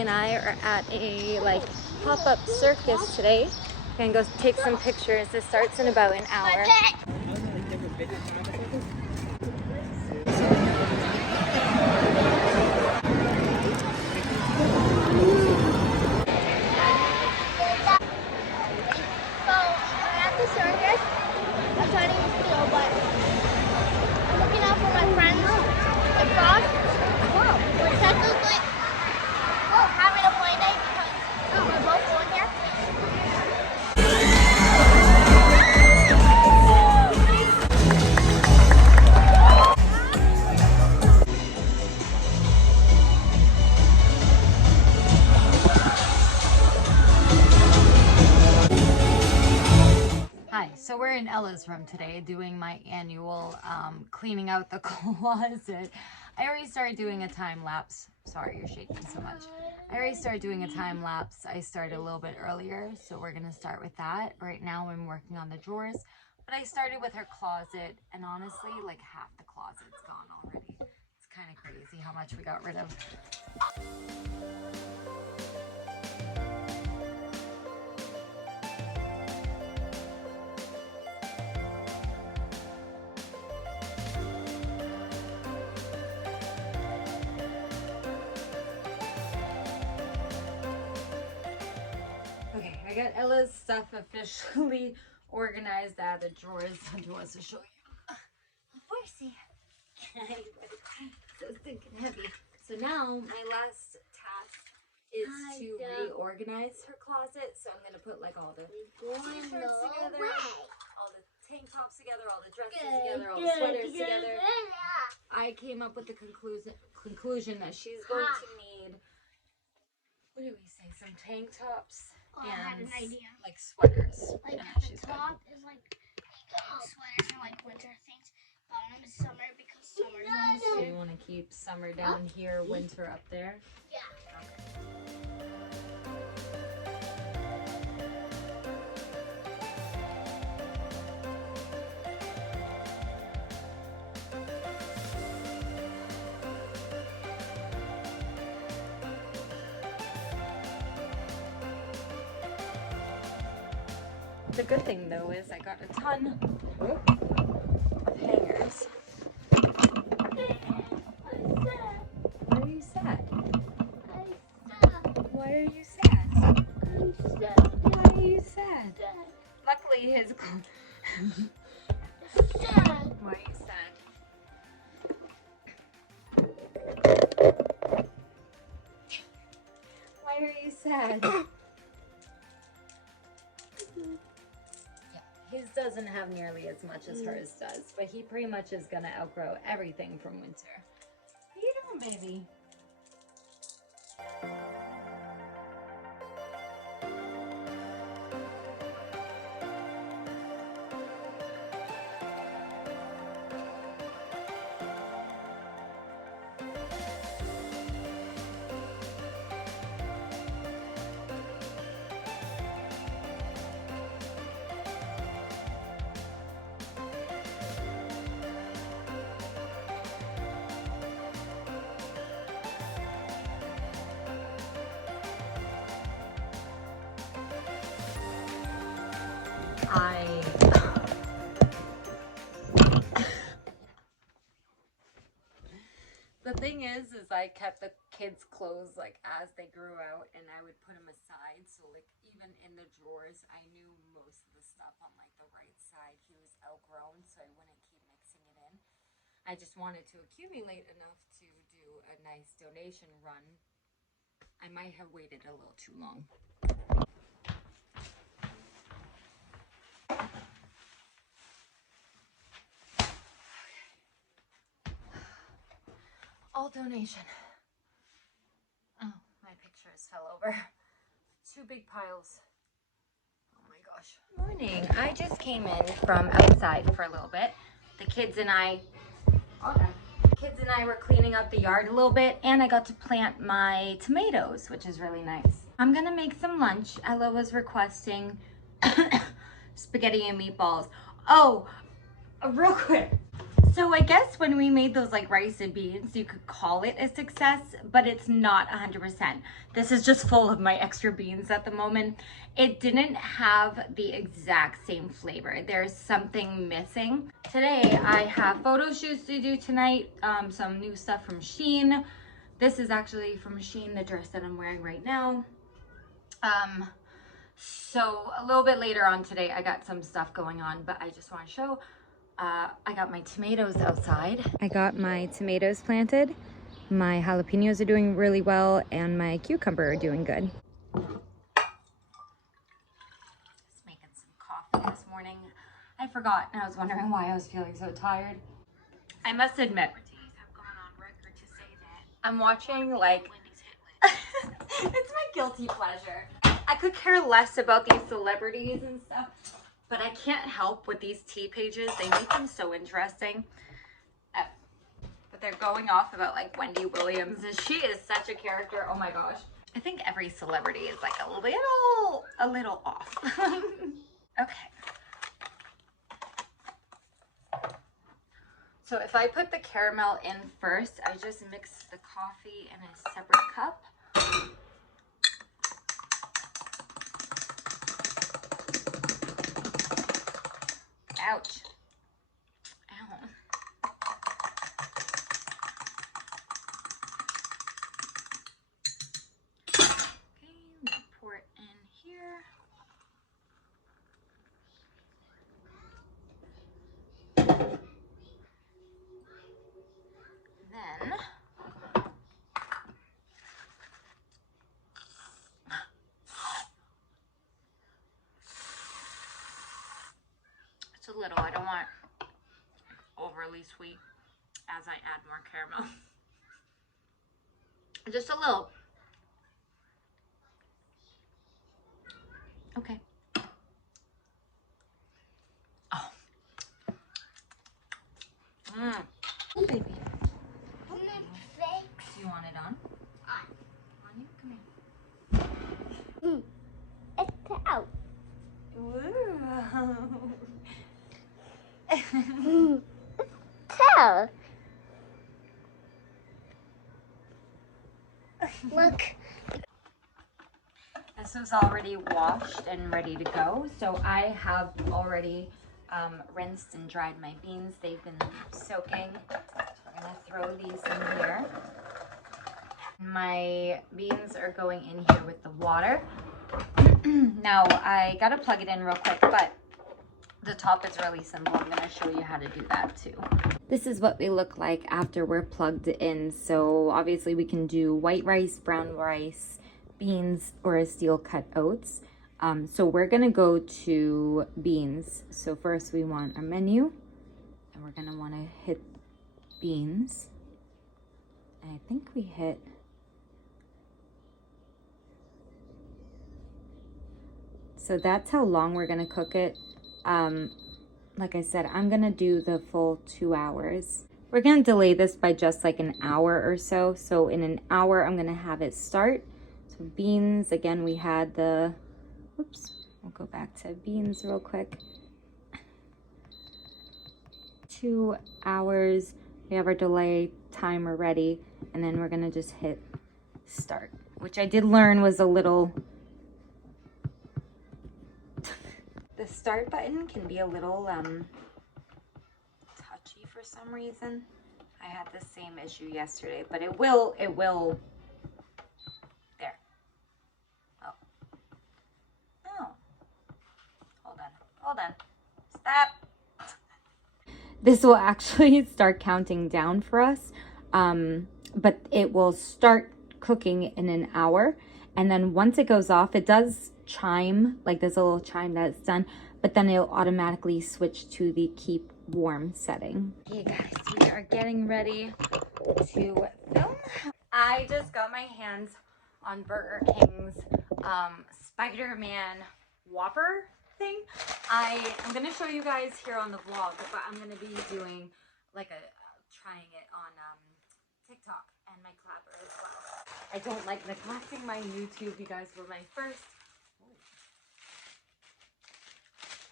and I are at a like pop-up circus today. We're gonna go take some pictures. This starts in about an hour. So we're in Ella's room today doing my annual cleaning out the closet. I already started doing a time lapse. Sorry, you're shaking so much. I already started doing a time lapse. I started a little bit earlier, so we're gonna start with that. Right now I'm working on the drawers, but I started with her closet, and honestly, like half the closet's gone already. It's kind of crazy how much we got rid of. Okay, I got Ella's stuff officially organized out of the drawers. Hunter wants to show you. Horsey. So stinking heavy. So now my last task is to reorganize her closet. So I'm gonna put like all the t-shirts together, all the tank tops together, all the dresses together, all the sweaters together. I came up with the conclusion that she's going to need, what do we say, some tank tops. Oh, I had an idea. Like sweaters. Like at the top is like sweaters are like winter things. Bottom is summer because summer's almost So you want to keep summer down here, winter up there? Yeah. The good thing though is I got a ton of hangers. Why are you sad? Why are you sad? Why are you sad? Luckily his Why are you sad? Why are you sad? His doesn't have nearly as much as hers does, but he pretty much is gonna outgrow everything from winter. How you doing, baby? The thing is I kept the kids' clothes like as they grew out, and I would put them aside. So like even in the drawers, I knew most of the stuff on like the right side he was outgrown, so I wouldn't keep mixing it in. I just wanted to accumulate enough to do a nice donation run. I might have waited a little too long. All donation. Oh, my pictures fell over. 2 big piles. Oh my gosh. Morning. I just came in from outside for a little bit. The kids and I were cleaning up the yard a little bit, and I got to plant my tomatoes, which is really nice. I'm gonna make some lunch. Ella was requesting spaghetti and meatballs. Oh, real quick. So I guess when we made those like rice and beans, you could call it a success, but it's not 100%. This is just full of my extra beans at the moment. It didn't have the exact same flavor. There's something missing. Today I have photo shoots to do tonight, some new stuff from Shein. This is actually from Shein, the dress that I'm wearing right now. So a little bit later on today, I got some stuff going on, but I just want to show, I got my tomatoes outside. I got my tomatoes planted. My jalapenos are doing really well, and my cucumber are doing good. Just making some coffee this morning. I forgot, and I was wondering why I was feeling so tired. I must admit, I'm watching like, it's my guilty pleasure. I could care less about these celebrities and stuff, but I can't help with these tea pages. They make them so interesting. But they're going off about like Wendy Williams, and she is such a character. Oh my gosh. I think every celebrity is like a little off. Okay. So if I put the caramel in first, I just mix the coffee in a separate cup. Ouch. Ow. Okay, I'm gonna pour it in here. Then it's a little, I don't want overly sweet as I add more caramel. Just a little. Okay. Oh. Oh, baby. Do you want it on? On you? Come here. It's out. Woo. Tell. Look. This is already washed and ready to go. So I have already rinsed and dried my beans. They've been soaking. So we're gonna throw these in here. My beans are going in here with the water. Now I gotta plug it in real quick, but the top is really simple. I'm gonna show you how to do that too. This is what they look like after we're plugged in. So obviously we can do white rice, brown rice, beans, or a steel cut oats. So we're gonna go to beans. So first we want our menu, and we're gonna wanna hit beans. And I think we hit, so that's how long we're gonna cook it. Like I said, I'm gonna do the full 2 hours. We're gonna delay this by just like an hour or so. So in an hour, I'm gonna have it start. So beans, again, we had the, oops, we'll go back to beans real quick. 2 hours, we have our delay timer ready, and then we're gonna just hit start, which I did learn was a little, the start button can be a little touchy for some reason. I had the same issue yesterday, but it will, there. Oh. No. Hold on. Stop. This will actually start counting down for us, but it will start cooking in an hour. And then once it goes off, it does chime, like there's a little chime that it's done, but then it'll automatically switch to the keep warm setting. Hey guys, we are getting ready to film. I just got my hands on Burger King's Spider-Man Whopper thing. I'm gonna show you guys here on the vlog, but I'm gonna be doing like trying it on TikTok and my clapper as well. I don't like neglecting my YouTube. You guys were my first.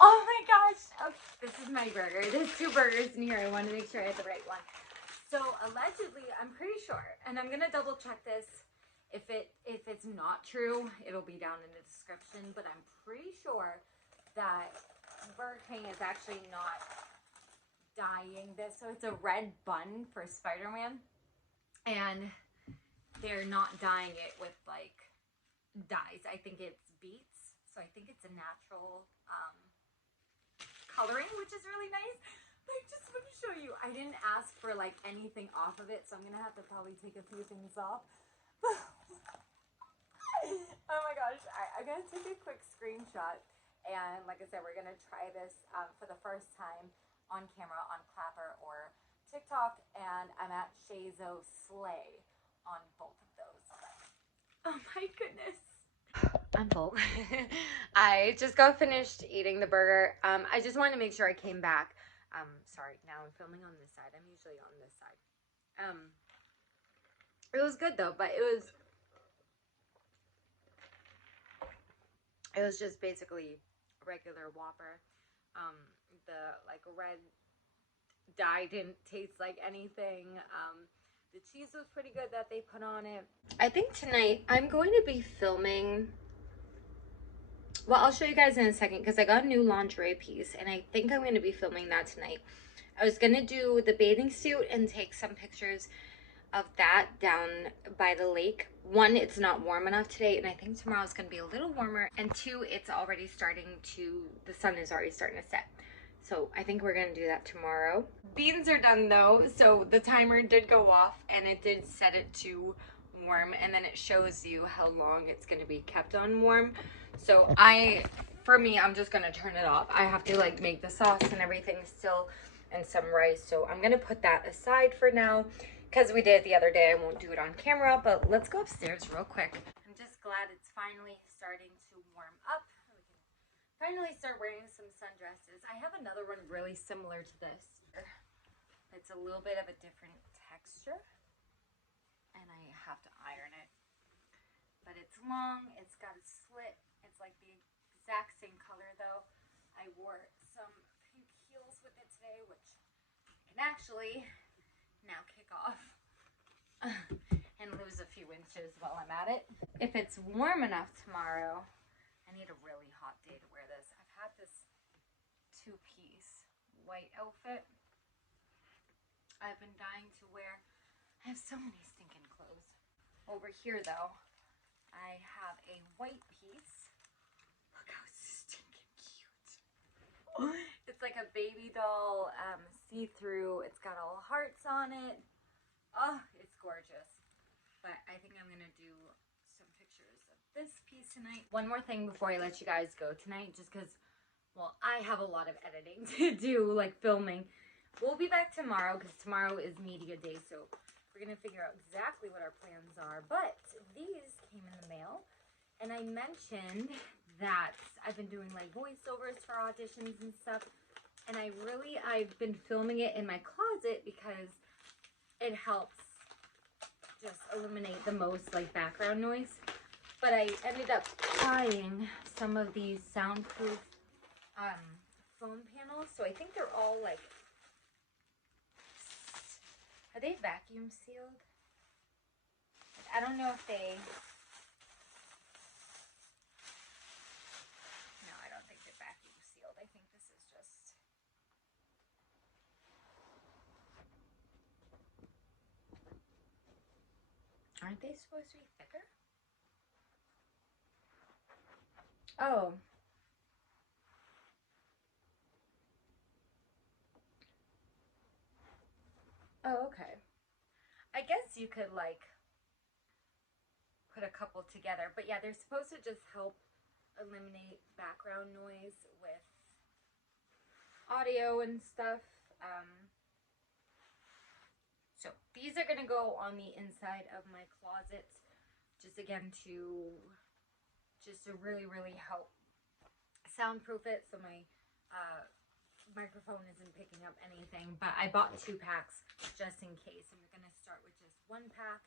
Oh my gosh. Okay, this is my burger. There's 2 burgers in here. I want to make sure I had the right one. So allegedly, I'm pretty sure, and I'm gonna double check this. If it's not true, it'll be down in the description. But I'm pretty sure that Burger King is actually not dyeing this. So it's a red bun for Spider-Man, and they're not dyeing it with like dyes. I think it's beets, so I think it's a natural coloring, which is really nice. But I just want to show you, I didn't ask for like anything off of it, so I'm gonna have to probably take a few things off. Oh my gosh, I'm gonna take a quick screenshot, and like I said, we're gonna try this for the first time on camera on Clapper or TikTok, and I'm at xoxo Slay on both of those. Oh my goodness. I'm full. I just got finished eating the burger. I just wanted to make sure I came back. Sorry, now I'm filming on this side. I'm usually on this side. It was good though, but it was just basically a regular Whopper. The like red dye didn't taste like anything. The cheese was pretty good that they put on it. I think tonight I'm going to be filming. Well, I'll show you guys in a second because I got a new lingerie piece and I think I'm going to be filming that tonight. I was going to do the bathing suit and take some pictures of that down by the lake. 1, it's not warm enough today, and I think tomorrow's going to be a little warmer. And 2, it's already starting to, the sun is already starting to set. So I think we're going to do that tomorrow. Beans are done though, so the timer did go off and it did set it to warm, and then it shows you how long it's going to be kept on warm. So for me, I'm just going to turn it off. I have to like make the sauce and everything still, and some rice. So I'm going to put that aside for now because we did it the other day. I won't do it on camera, but let's go upstairs real quick. I'm just glad it's finally starting to warm up. We can finally start wearing some sundresses. I have another one really similar to this. It's a little bit of a different texture, and I have to iron it. But it's long, it's got a slit. It's like the exact same color though. I wore some pink heels with it today, which I can actually now kick off and lose a few inches while I'm at it. If it's warm enough tomorrow, I need a really hot day to wear this. I've had this 2-piece white outfit I've been dying to wear. I have so many stinking clothes. Over here though, I have a white piece. Look how stinking cute. It's like a baby doll, see-through. It's got all hearts on it. Oh, it's gorgeous. But I think I'm gonna do some pictures of this piece tonight. One more thing before I let you guys go tonight, just because, well, I have a lot of editing to do, like filming. We'll be back tomorrow because tomorrow is media day, so we're gonna figure out exactly what our plans are. But these came in the mail, and I mentioned that I've been doing like voiceovers for auditions and stuff, and I've been filming it in my closet because it helps just eliminate the most like background noise. But I ended up buying some of these soundproof foam panels, so I think they're all like, are they vacuum sealed? I don't know if they, no, I don't think they're vacuum sealed. I think this is just, aren't they supposed to be thicker? Oh. Oh, okay. I guess you could like put a couple together, but yeah, they're supposed to just help eliminate background noise with audio and stuff. So these are gonna go on the inside of my closet, just again to really help soundproof it, so my microphone isn't picking up anything. But I bought 2 packs just in case, and we're gonna start with just 1 pack.